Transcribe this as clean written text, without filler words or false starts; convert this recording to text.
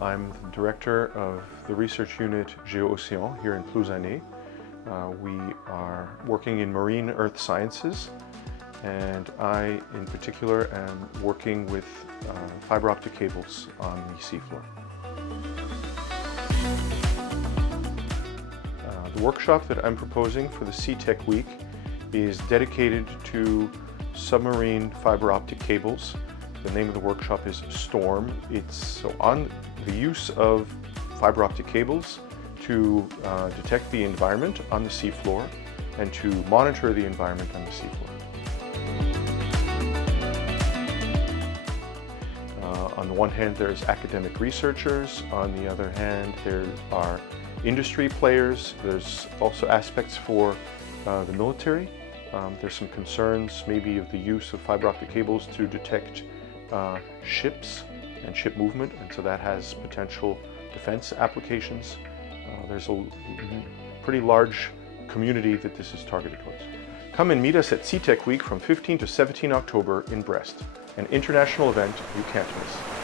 I'm the director of the research unit Geo-ocean here in Plouzané. We are working in marine earth sciences, and I in particular am working with fiber optic cables on the seafloor. The workshop that I'm proposing for the SeaTech Week is dedicated to submarine fiber optic cables. The name of the workshop is STORM. It's on the use of fiber optic cables to detect the environment on the seafloor and to monitor the environment on the seafloor. On the one hand, there's academic researchers. On the other hand, there are industry players. There's also aspects for the military. There's some concerns maybe of the use of fiber optic cables to detect ships and ship movement, and so that has potential defense applications. There's a pretty large community that this is targeted towards. Come and meet us at SeaTech Week from 15 to 17 October in Brest, an international event you can't miss.